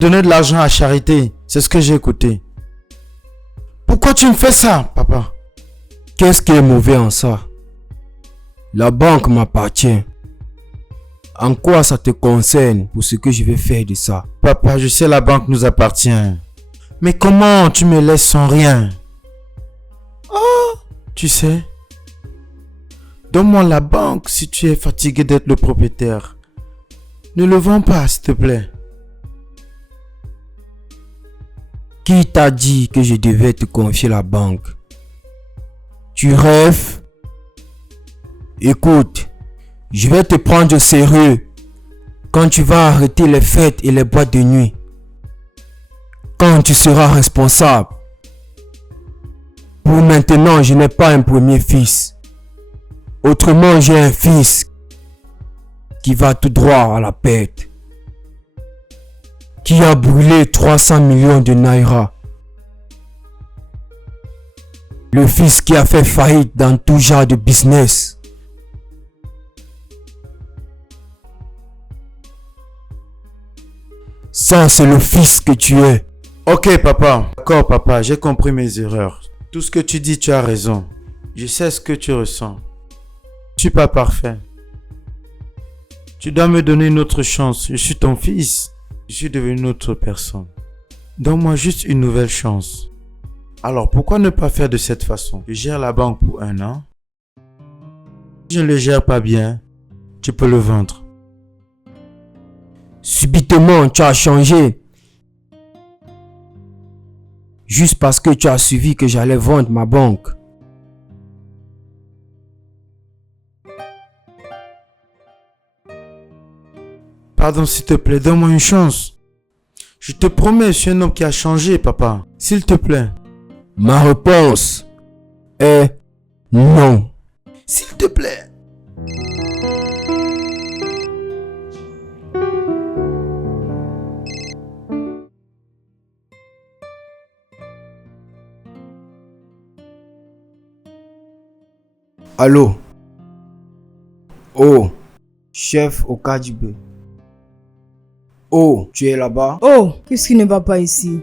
Donner de l'argent à charité, c'est ce que j'ai écouté. Pourquoi tu me fais ça, papa? Qu'est-ce qui est mauvais en ça? La banque m'appartient. En quoi ça te concerne pour ce que je vais faire de ça? Papa, je sais la banque nous appartient. Mais comment tu me laisses sans rien? Oh, tu sais, donne-moi la banque si tu es fatigué d'être le propriétaire. Ne le vends pas, s'il te plaît. Qui t'a dit que je devais te confier la banque? Tu rêves? Écoute, je vais te prendre au sérieux quand tu vas arrêter les fêtes et les boîtes de nuit. Quand tu seras responsable. Pour maintenant, je n'ai pas un premier fils. Autrement, j'ai un fils qui va tout droit à la perte. Qui a brûlé 300 millions de naira. Le fils qui a fait faillite dans tout genre de business. Ça, c'est le fils que tu es. Ok, papa. D'accord, papa, j'ai compris mes erreurs. Tout ce que tu dis, tu as raison. Je sais ce que tu ressens. Je suis pas parfait. Tu dois me donner une autre chance. Je suis ton fils. Je suis devenu une autre personne. Donne-moi juste une nouvelle chance. Alors, pourquoi ne pas faire de cette façon? Je gère la banque pour 1 an. Si je ne le gère pas bien, tu peux le vendre. Subitement, tu as changé. Juste parce que tu as suivi que j'allais vendre ma banque. Pardon, s'il te plaît, donne-moi une chance. Je te promets, je suis un homme qui a changé, papa. S'il te plaît. Ma réponse est non. S'il te plaît. Allô? Oh, chef Okadjibe. Oh, tu es là-bas? Oh, qu'est-ce qui ne va pas ici?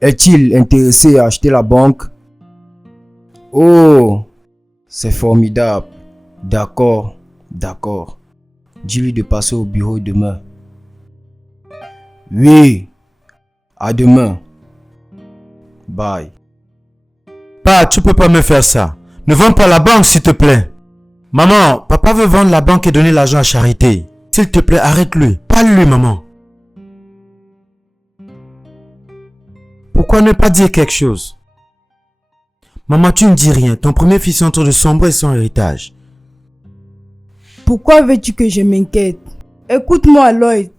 Est-il intéressé à acheter la banque? Oh, c'est formidable. D'accord, d'accord. Dis-lui de passer au bureau demain. Oui, à demain. Bye. Pa, tu peux pas me faire ça. Ne vends pas la banque, s'il te plaît. Maman, papa veut vendre la banque et donner l'argent à charité. S'il te plaît, arrête-lui. Parle-lui, maman. Pourquoi ne pas dire quelque chose? Maman, tu ne dis rien. Ton premier fils est en train de sombrer son héritage. Pourquoi veux-tu que je m'inquiète? Écoute-moi, Lloyd.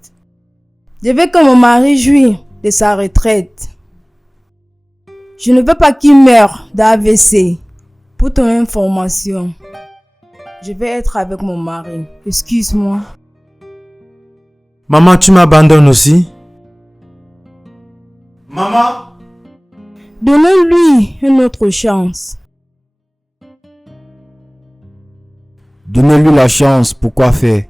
Je veux que mon mari jouisse de sa retraite. Je ne veux pas qu'il meure d'AVC. Pour ton information, je vais être avec mon mari. Excuse-moi. Maman, tu m'abandonnes aussi? Maman? Donnons-lui une autre chance. Donnez-lui la chance, pourquoi faire?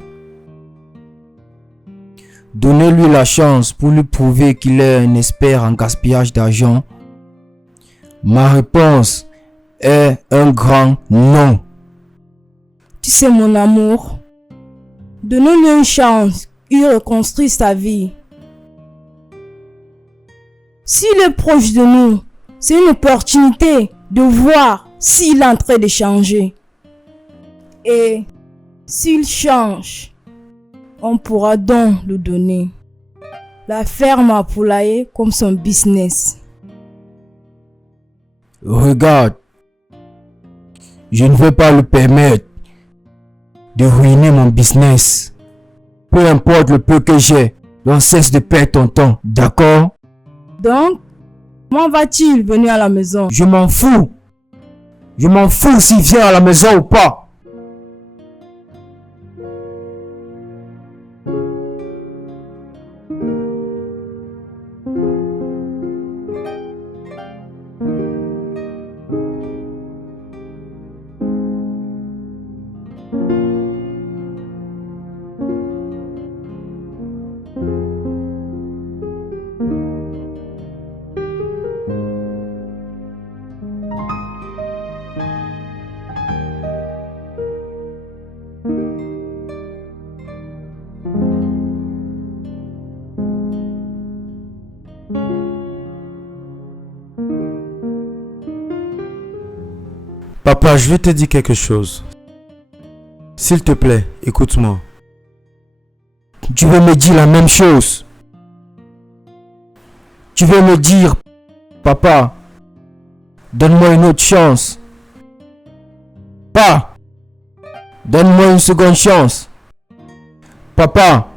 Donnez-lui la chance pour lui prouver qu'il est un expert en gaspillage d'argent. Ma réponse est un grand non. Tu sais, mon amour, donnons-lui une chance. Il reconstruit sa vie. S'il est proche de nous, c'est une opportunité de voir s'il est en train de changer. Et s'il change, on pourra donc le donner. La ferme à poulailler comme son business. Regarde, je ne veux pas le permettre de ruiner mon business. Peu importe le peu que j'ai, on cesse de perdre ton temps, d'accord? Donc, comment va-t-il venir à la maison? Je m'en fous. Je m'en fous s'il vient à la maison ou pas. Papa, je vais te dire quelque chose. S'il te plaît, écoute-moi. Tu veux me dire la même chose? Tu veux me dire, papa, donne-moi une autre chance. Pas, donne-moi une seconde chance. Papa,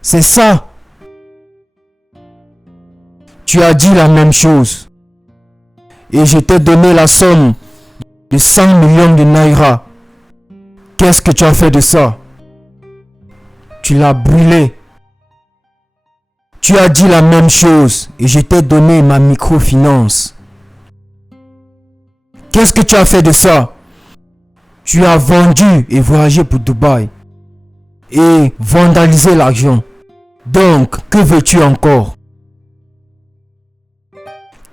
c'est ça. Tu as dit la même chose. Et je t'ai donné la somme de 100 millions de naira. Qu'est-ce que tu as fait de ça? Tu l'as brûlé. Tu as dit la même chose et je t'ai donné ma microfinance. Qu'est-ce que tu as fait de ça? Tu as vendu et voyagé pour Dubaï et vandalisé l'argent. Donc, que veux-tu encore?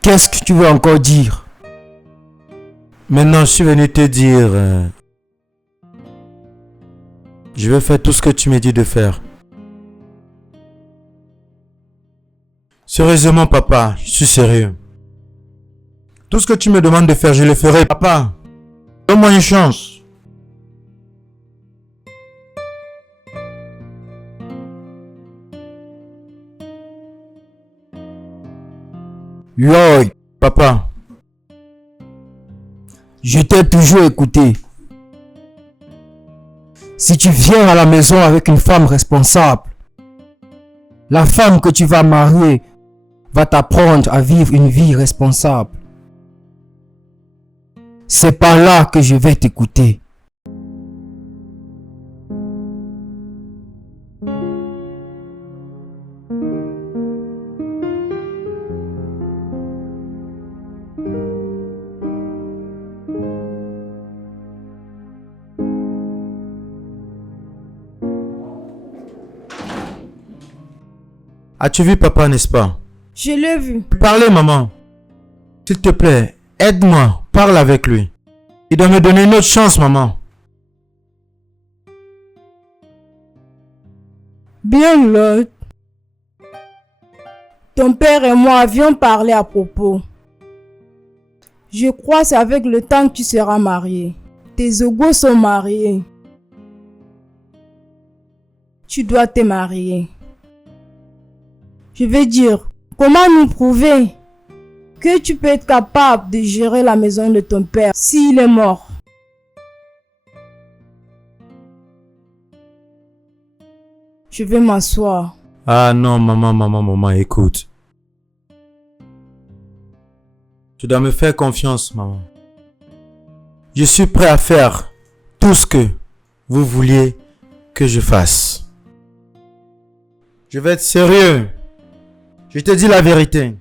Qu'est-ce que tu veux encore dire? Maintenant, je suis venu te dire... je vais faire tout ce que tu me dis de faire. Sérieusement, papa, je suis sérieux. Tout ce que tu me demandes de faire, je le ferai. Papa, donne-moi une chance. Lloyd, Papa, je t'ai toujours écouté. Si tu viens à la maison avec une femme responsable, la femme que tu vas marier va t'apprendre à vivre une vie responsable. C'est par là que je vais t'écouter. as-tu vu papa, n'est-ce pas? Je l'ai vu. Parlez, maman. S'il te plaît, aide-moi. Parle avec lui. Il doit me donner une autre chance, maman. Bien, Lloyd. Ton père et moi avions parlé à propos. Je crois que c'est avec le temps que tu seras marié. Tes égaux sont mariés. Tu dois te marier. Je veux dire, comment nous prouver que tu peux être capable de gérer la maison de ton père s'il est mort? Je vais m'asseoir. Ah non, maman, écoute. Tu dois me faire confiance, maman. Je suis prêt à faire tout ce que vous vouliez que je fasse. Je vais être sérieux. Je te dis la vérité.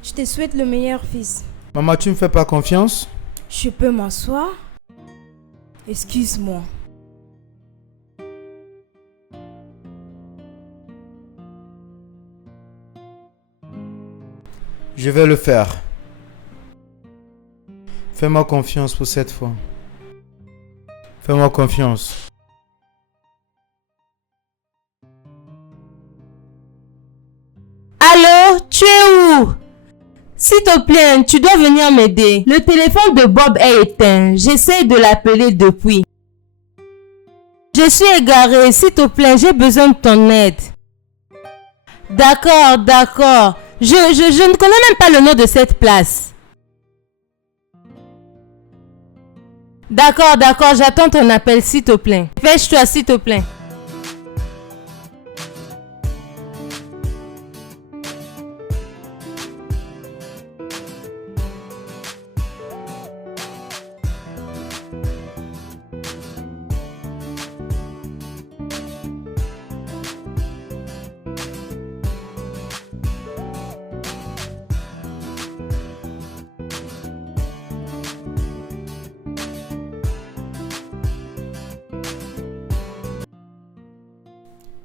Je te souhaite le meilleur, fils. Maman, tu me fais pas confiance? Je peux m'asseoir? Excuse-moi. Je vais le faire. Fais-moi confiance pour cette fois. Fais-moi confiance. Allô, tu es où? S'il te plaît, tu dois venir m'aider. Le téléphone de Bob est éteint. J'essaie de l'appeler depuis. Je suis égarée. S'il te plaît, j'ai besoin de ton aide. D'accord. Je ne connais même pas le nom de cette place. D'accord, j'attends ton appel, s'il te plaît. Dépêche-toi, s'il te plaît.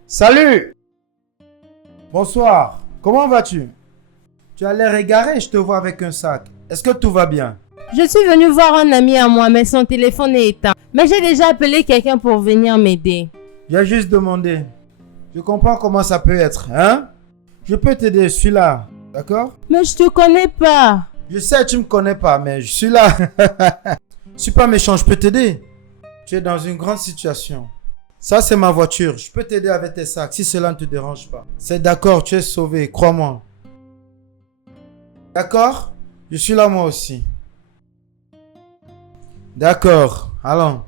Salut! Bonsoir. Comment vas-tu? Tu as l'air égaré, je te vois avec un sac. Est-ce que tout va bien? Je suis venue voir un ami à moi, mais son téléphone est éteint. Mais j'ai déjà appelé quelqu'un pour venir m'aider. J'ai juste demandé. Je comprends comment ça peut être, hein? Je peux t'aider, je suis là, d'accord? Mais je te connais pas. Je sais, tu me connais pas, mais je suis là. Je suis pas méchant, je peux t'aider. Tu es dans une grande situation. Ça, c'est ma voiture. Je peux t'aider avec tes sacs si cela ne te dérange pas. C'est d'accord, tu es sauvé, crois-moi. D'accord? Je suis là moi aussi. D'accord, allons.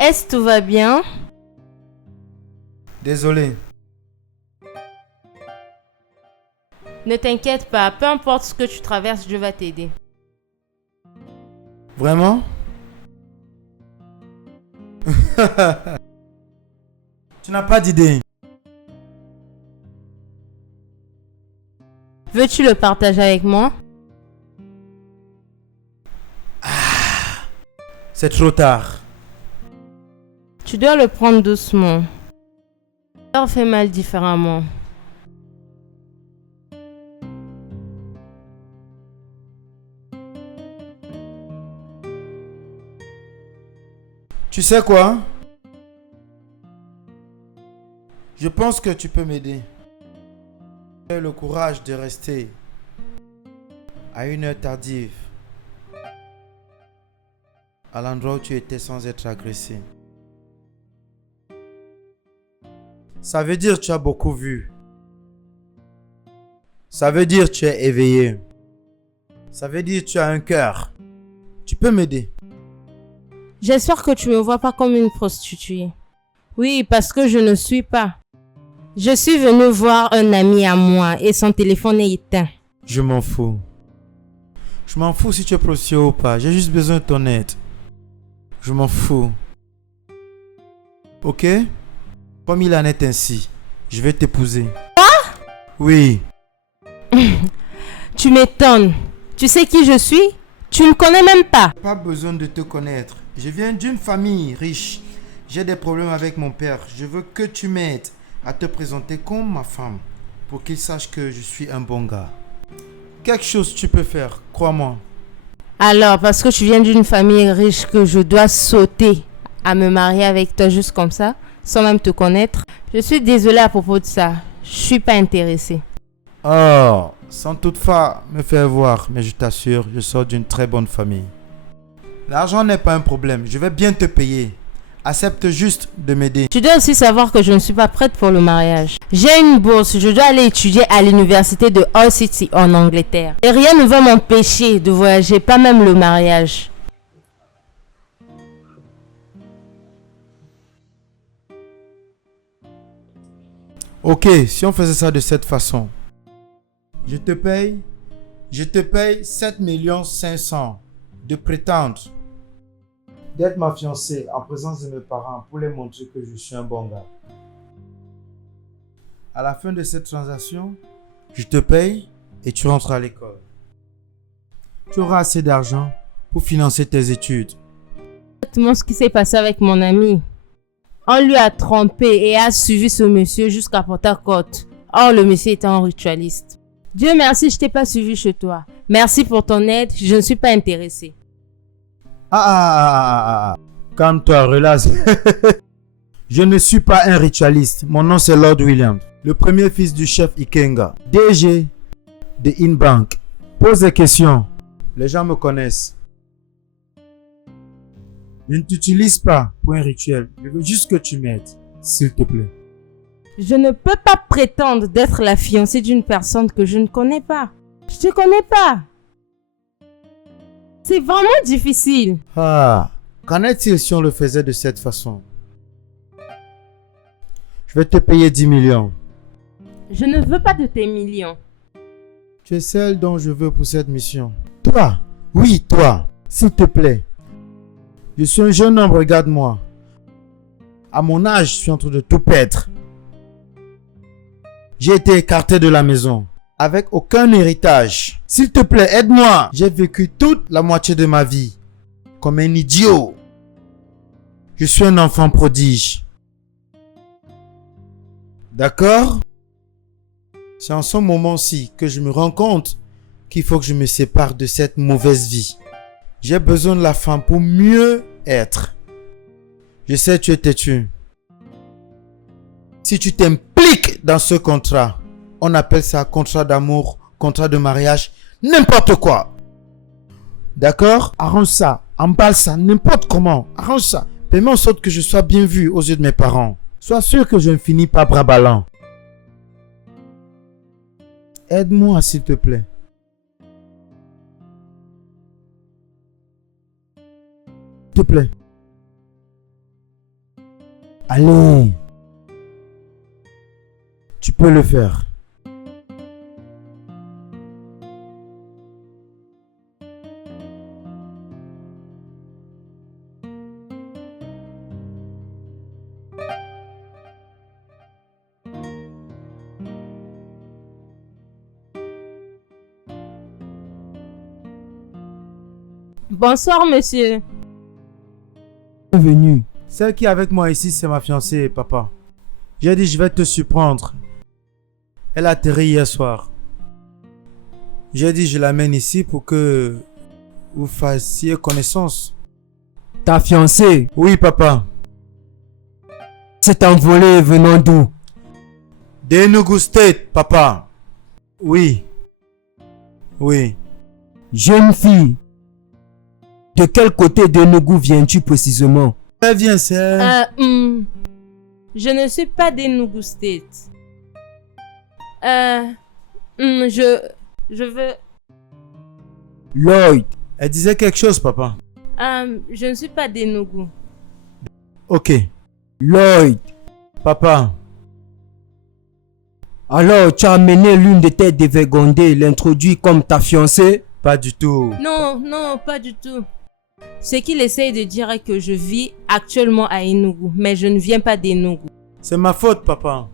Est-ce que tout va bien? Désolé. Ne t'inquiète pas, peu importe ce que tu traverses, Dieu va t'aider. Vraiment? Tu n'as pas d'idée. Veux-tu le partager avec moi? C'est trop tard. Tu dois le prendre doucement. Ça fait mal différemment. Tu sais quoi? Je pense que tu peux m'aider. Tu as le courage de rester à une heure tardive à l'endroit où tu étais sans être agressé. Ça veut dire que tu as beaucoup vu. Ça veut dire que tu es éveillé. Ça veut dire que tu as un cœur. Tu peux m'aider. J'espère que tu me vois pas comme une prostituée. Oui, parce que je ne suis pas. Je suis venue voir un ami à moi et son téléphone est éteint. Je m'en fous. Je m'en fous si tu es prostituée ou pas. J'ai juste besoin de ton aide. Je m'en fous. Ok? Comme il en est ainsi, je vais t'épouser. Quoi? Oui. Tu m'étonnes. Tu sais qui je suis? Tu ne me connais même pas. Pas besoin de te connaître. Je viens d'une famille riche. J'ai des problèmes avec mon père. Je veux que tu m'aides à te présenter comme ma femme pour qu'il sache que je suis un bon gars. Quelque chose tu peux faire, crois-moi. Alors, parce que tu viens d'une famille riche que je dois sauter à me marier avec toi juste comme ça, sans même te connaître. Je suis désolée à propos de ça. Je suis pas intéressée. Oh, sans toutefois me faire voir, mais je t'assure, je sors d'une très bonne famille. L'argent n'est pas un problème, je vais bien te payer. Accepte juste de m'aider. Tu dois aussi savoir que je ne suis pas prête pour le mariage. J'ai une bourse, je dois aller étudier à l'université de Hull City en Angleterre. Et rien ne va m'empêcher de voyager, pas même le mariage. Ok, si on faisait ça de cette façon. Je te paye 7 500 000 de prétendre d'être ma fiancée en présence de mes parents pour les montrer que je suis un bon gars. À la fin de cette transaction, je te paye et tu rentres à l'école. Tu auras assez d'argent pour financer tes études. Exactement ce qui s'est passé avec mon ami. On lui a trompé et a suivi ce monsieur jusqu'à Port Harcourt. Or, le monsieur était un ritualiste. Dieu merci, je t'ai pas suivi chez toi. Merci pour ton aide, je ne suis pas intéressée. Calme-toi, relax. Je ne suis pas un ritualiste. Mon nom c'est Lord William, le premier fils du chef Ikenga, DG de Inbank. Pose des questions. Les gens me connaissent. Je ne t'utilise pas pour un rituel. Je veux juste que tu m'aides, s'il te plaît. Je ne peux pas prétendre d'être la fiancée d'une personne que je ne connais pas. Je te connais pas. C'est vraiment difficile. Qu'en est-il si on le faisait de cette façon? Je vais te payer 10 millions. Je ne veux pas de tes millions. Tu es celle dont je veux pour cette mission. Toi, oui, toi, s'il te plaît. Je suis un jeune homme, regarde-moi. À mon âge, je suis en train de tout perdre. J'ai été écarté de la maison, avec aucun héritage. S'il te plaît, aide-moi. J'ai vécu toute la moitié de ma vie comme un idiot. Je suis un enfant prodige. D'accord? C'est en ce moment-ci que je me rends compte qu'il faut que je me sépare de cette mauvaise vie. J'ai besoin de la femme pour mieux être. Je sais, tu es têtu. Si tu t'impliques dans ce contrat, on appelle ça contrat d'amour, contrat de mariage, n'importe quoi. D'accord? Arrange ça, emballe ça, n'importe comment. Arrange ça. Fais-moi en sorte que je sois bien vu aux yeux de mes parents. Sois sûr que je ne finis pas bras ballants. Aide-moi, s'il te plaît. S'il te plaît. Allez. Tu peux le faire. Bonsoir, monsieur. Bienvenue. Celle qui est avec moi ici, c'est ma fiancée, papa. J'ai dit, je vais te surprendre. Elle a atterri hier soir. J'ai dit, je l'amène ici pour que vous fassiez connaissance. Ta fiancée Oui, papa. s'est envolée venant d'où? d'Enugu State, papa. Oui. Oui. Jeune fille. De quel côté d'Enugu viens-tu précisément? Elle vient, c'est... Je ne suis pas d'Enugu State. Je veux... Lloyd. Elle disait quelque chose, papa. Je ne suis pas d'Enugu. Ok. Lloyd. Papa. Alors, tu as amené l'une de tes dévergondées, l'introduit comme ta fiancée? Pas du tout. Non, non, pas du tout. Ce qu'il essaye de dire est que je vis actuellement à Enugu, mais je ne viens pas d'Enugu. C'est ma faute, papa.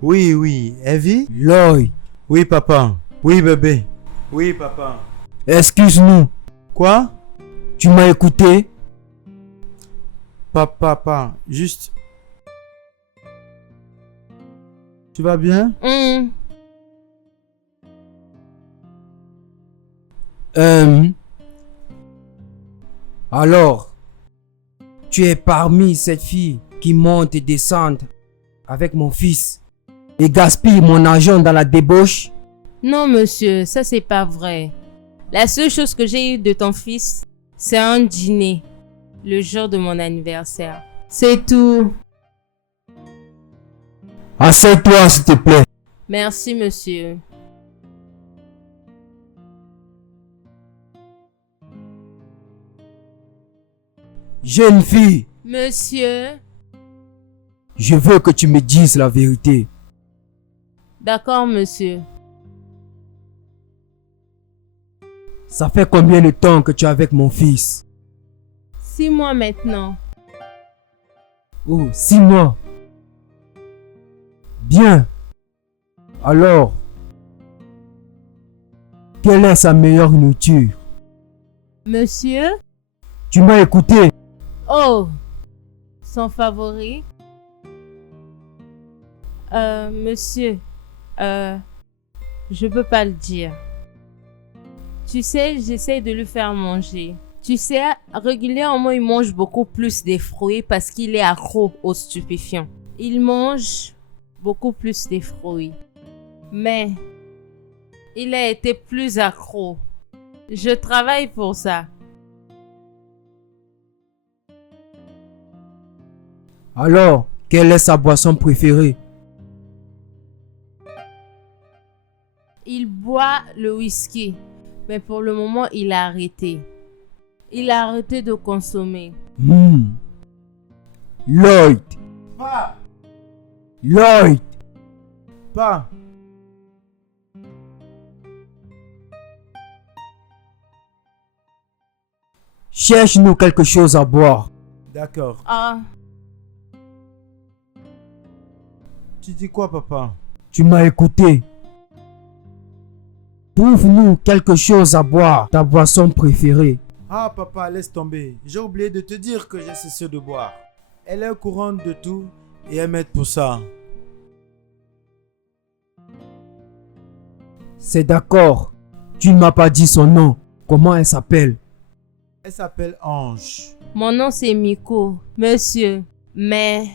Oui, oui. Elle vit? Lloyd. Oui, papa. Oui, bébé. Oui, papa. Excuse-nous. Quoi? Tu m'as écouté? Papa, juste... Tu vas bien? Alors, tu es parmi cette fille qui monte et descend avec mon fils et gaspille mon argent dans la débauche? Non, monsieur, ça c'est pas vrai. La seule chose que j'ai eue de ton fils, c'est un dîner, le jour de mon anniversaire. C'est tout. Assieds-toi, s'il te plaît. Merci, monsieur. Jeune fille, Monsieur. je veux que tu me dises la vérité. D'accord, monsieur. Ça fait combien de temps que tu es avec mon fils? 6 mois maintenant. Oh, 6 mois. Bien. Alors, quelle est sa meilleure nourriture? Monsieur? Tu m'as écouté? Oh! Son favori? Monsieur, je peux pas le dire. Tu sais, j'essaie de lui faire manger. Tu sais, régulièrement, il mange beaucoup plus des fruits parce qu'il est accro aux stupéfiants. Il mange beaucoup plus des fruits. Mais, il a été plus accro. Je travaille pour ça. Alors, quelle est sa boisson préférée? Il boit le whisky, mais pour le moment, il a arrêté. Il a arrêté de consommer. Lloyd. Pas. Lloyd. Pas. Cherche-nous quelque chose à boire. D'accord. Ah, Tu dis quoi, papa? Tu m'as écouté. Trouve-nous quelque chose à boire, ta boisson préférée. Ah, papa, laisse tomber. J'ai oublié de te dire que j'ai cessé de boire. Elle est au courant de tout et elle m'aide pour ça. C'est d'accord. Tu ne m'as pas dit son nom. Comment elle s'appelle? Elle s'appelle Ange. mon nom c'est Miko, monsieur. Mais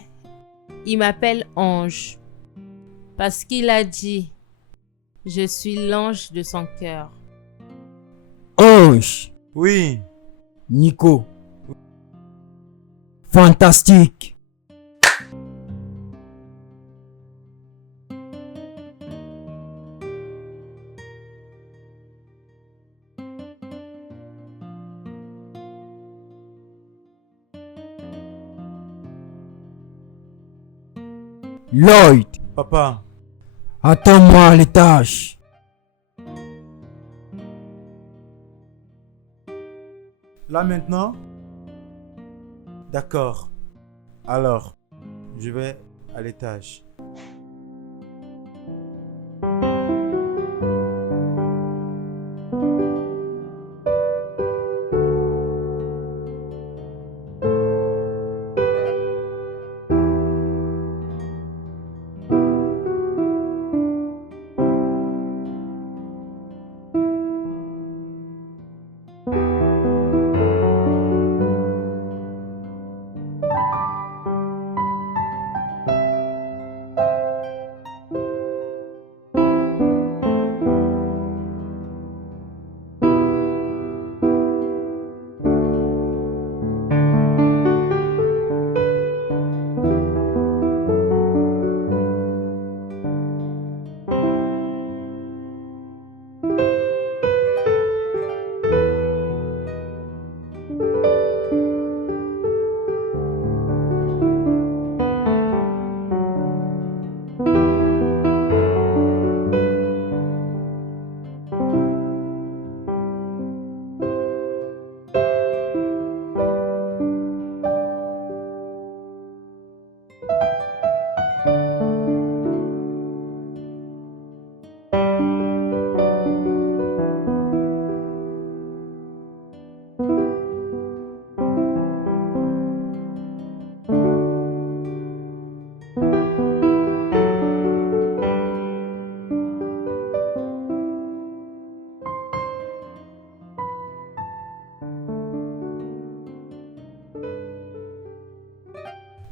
il m'appelle Ange. Parce qu'il a dit, je suis l'ange de son cœur. Ange. Oui. Nico. Fantastique. Lloyd, Papa, attends-moi à l'étage. là maintenant? D'accord. Alors, je vais à l'étage.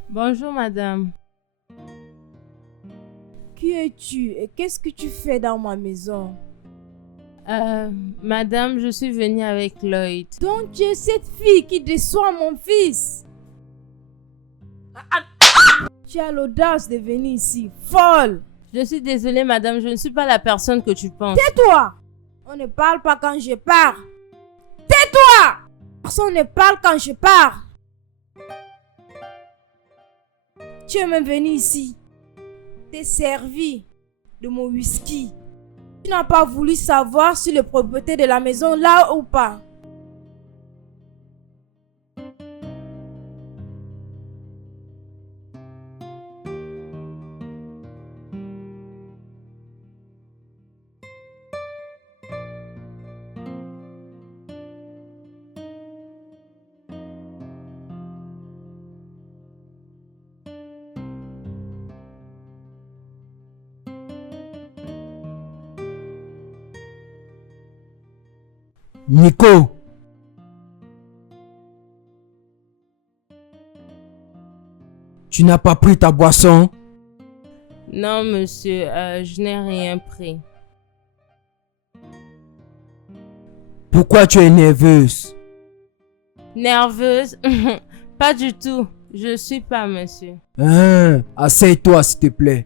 Bonjour madame. Qui es-tu et qu'est-ce que tu fais dans ma maison? Madame, je suis venue avec Lloyd. Donc tu es cette fille qui déçoit mon fils. Tu as l'audace de venir ici, folle. Je suis désolée madame, je ne suis pas la personne que tu penses. Tais-toi. On ne parle pas quand je pars. Tais-toi. Personne ne parle quand je pars. Tu es même venu ici. T'es servi de mon whisky. Tu n'as pas voulu savoir si le propriétaire de la maison là ou pas. Nico. Tu n'as pas pris ta boisson? Non monsieur, je n'ai rien pris. Pourquoi tu es nerveuse? Nerveuse? Pas du tout. Je suis pas monsieur. Hein, assieds-toi s'il te plaît.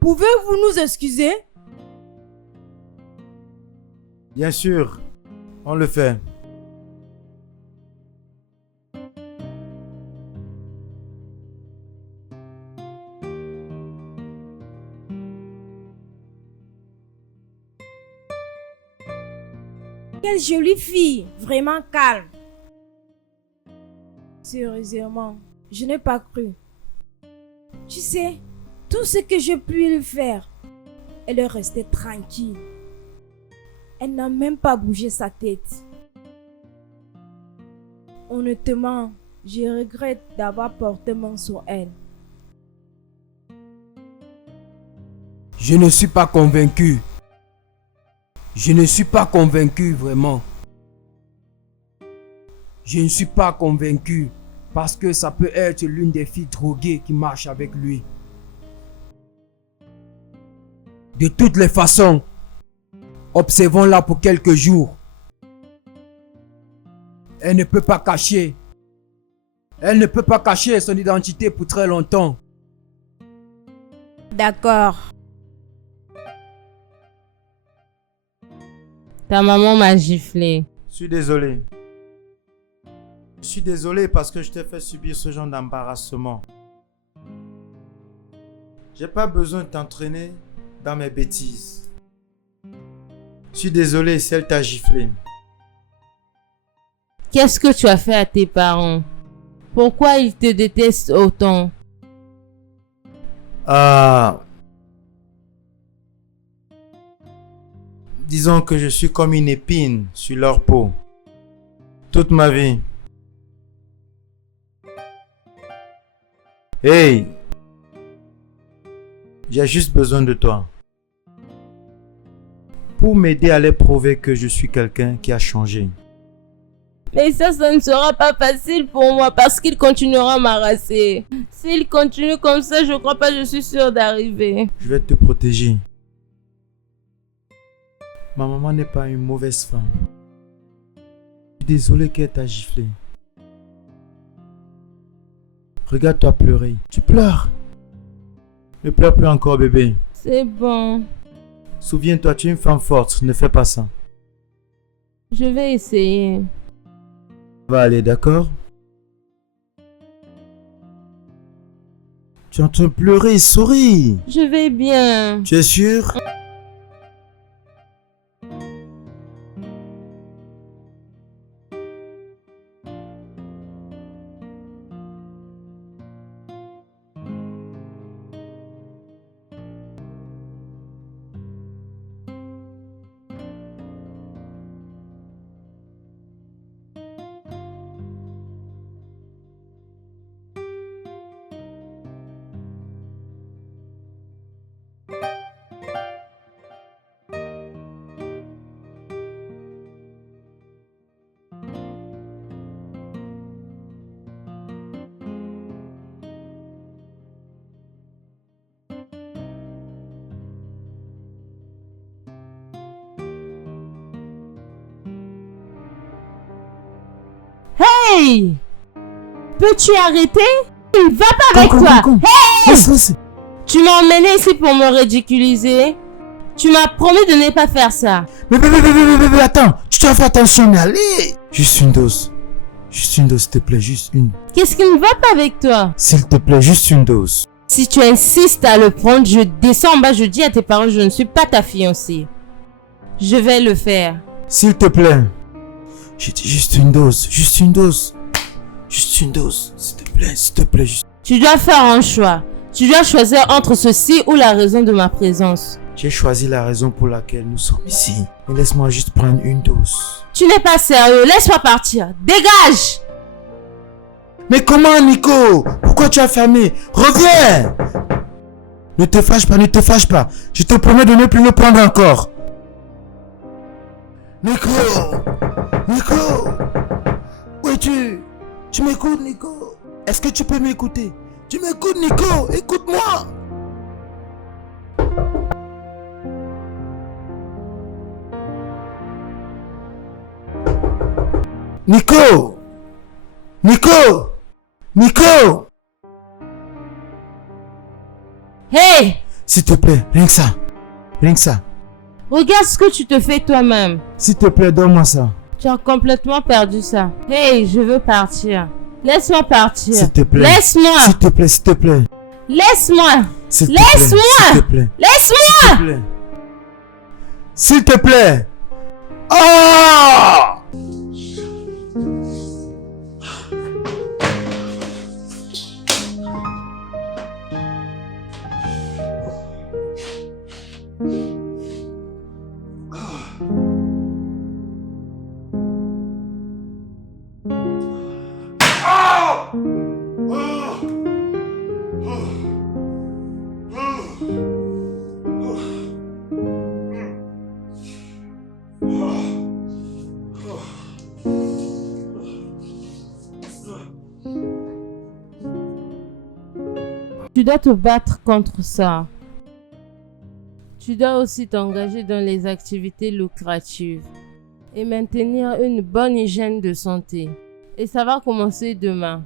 Pouvez-vous nous excuser? Bien sûr, on le fait. Quelle jolie fille, vraiment calme. Sérieusement, je n'ai pas cru. Tu sais, tout ce que j'ai pu lui faire, elle est restée tranquille. Elle n'a même pas bougé sa tête. Honnêtement, je regrette d'avoir porté main sur elle. Je ne suis pas convaincu. Je ne suis pas convaincu vraiment. Je ne suis pas convaincu parce que ça peut être l'une des filles droguées qui marche avec lui. De toutes les façons, observons-la pour quelques jours. Elle ne peut pas cacher. Elle ne peut pas cacher son identité pour très longtemps. D'accord. Ta maman m'a giflé. Je suis désolé. Je suis désolé parce que je t'ai fait subir ce genre d'embarrassement. J'ai pas besoin de t'entraîner dans mes bêtises. Je suis désolé si elle t'a giflé. Qu'est-ce que tu as fait à tes parents? Pourquoi ils te détestent autant? Disons que je suis comme une épine sur leur peau. Toute ma vie. Hey! J'ai juste besoin de toi. Pour m'aider à leur prouver que je suis quelqu'un qui a changé. Mais ça ne sera pas facile pour moi parce qu'il continuera à m'harasser. S'il continue comme ça, je crois pas que je suis sûre d'arriver. Je vais te protéger. Ma maman n'est pas une mauvaise femme. Je suis désolé qu'elle t'a giflé. Regarde-toi pleurer. Tu pleures. Ne pleure plus encore, bébé. C'est bon. Souviens-toi, tu es une femme forte. Ne fais pas ça. Je vais essayer. Ça va aller, d'accord? Tu es en train de pleurer, souris. Je vais bien. Tu es sûr? Hey! Peux-tu arrêter? Il ne va pas avec toi! Hey! Tu m'as emmené ici pour me ridiculiser? Tu m'as promis de ne pas faire ça. Mais attends, tu dois faire attention, mais allez! Juste une dose. Juste une dose, s'il te plaît, juste une. Qu'est-ce qui ne va pas avec toi? S'il te plaît, juste une dose. Si tu insistes à le prendre, je descends en bas, je dis à tes parents, je ne suis pas ta fiancée. Je vais le faire. S'il te plaît. J'ai dit juste une dose, juste une dose. Juste une dose, s'il te plaît, juste. Tu dois faire un choix. Tu dois choisir entre ceci ou la raison de ma présence. J'ai choisi la raison pour laquelle nous sommes ici. Mais laisse-moi juste prendre une dose. Tu n'es pas sérieux, laisse-moi partir. Dégage! Mais comment, Nico? Pourquoi tu as fermé? Reviens! Ne te fâche pas, ne te fâche pas. Je te promets de ne plus le prendre encore. Nico! Nico! Où es-tu? Tu m'écoutes, Nico? Est-ce que tu peux m'écouter? Tu m'écoutes, Nico? Écoute-moi! Nico! Nico! Hey! S'il te plaît, rien que ça. Rien que ça. Regarde ce que tu te fais toi-même. S'il te plaît, donne-moi ça. Tu as complètement perdu ça. Hey, je veux partir. Laisse-moi partir. S'il te plaît. Laisse-moi. S'il te plaît, s'il te plaît. Laisse-moi. S'il te plaît. Laisse-moi. S'il te plaît. Laisse-moi. S'il te plaît. S'il te plaît. Ah! Tu dois te battre contre ça. Tu dois aussi t'engager dans les activités lucratives et maintenir une bonne hygiène de santé. Et ça va commencer demain.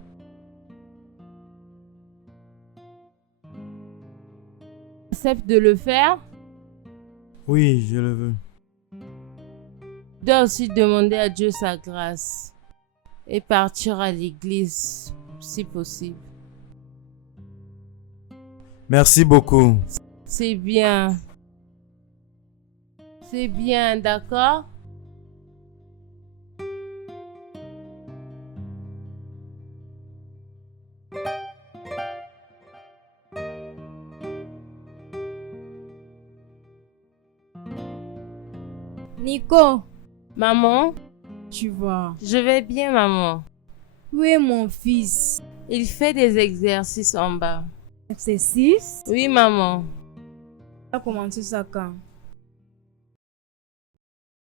Tu acceptes de le faire? Oui, je le veux. Tu dois aussi demander à Dieu sa grâce et partir à l'église si possible. Merci beaucoup. C'est bien. C'est bien, d'accord? Nico, Maman, tu vois. je vais bien, maman. Où est mon fils? Il fait des exercices en bas. C'est 6. Oui, maman. Tu as commencé ça quand?